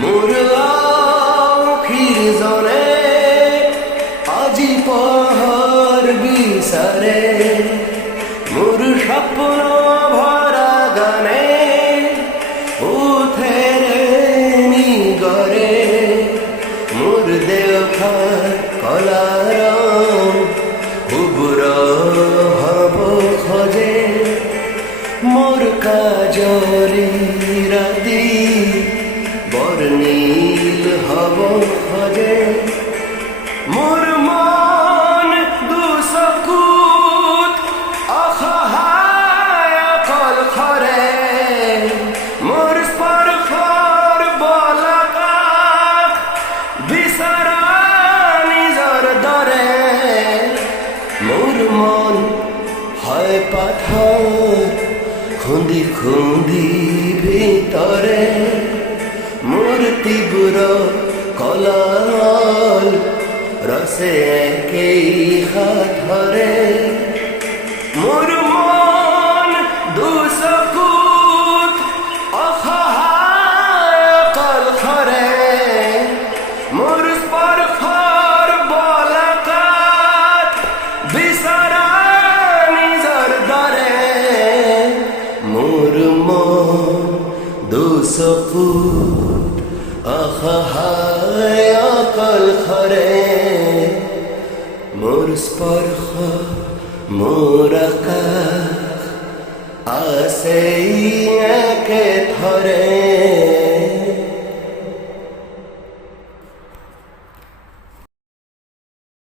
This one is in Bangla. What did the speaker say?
মোর আখির জনে আজি পহর বিচারে মোর স্বপ্ন ভরা গানে উঠে নিগরে মোর দেখার কলার উগ্র হব খোঁজে মোর কাজরি রাতি বর্ণিল হব খোঁজে মোর মন দুসকুত অসহায় অকল খৰে মোর স্পৰ্শৰ বলাকাশ বিচৰা নিজৰ দৰে মোর মন হয় পাথর খুন্দি খুন্দি ভিতরে মোর তীব্র কলাল রসে একেই হাত ধরে মোর মন দুসকুত অসহায় অকল খৰে মোর স্পৰ্শৰ বলাকাত বিচৰা নিজৰ দৰে মোর মন দুচকুত অসহায় অকল খৰে মোর স্পৰ্শ মোর আকাশ আছে একে থৰে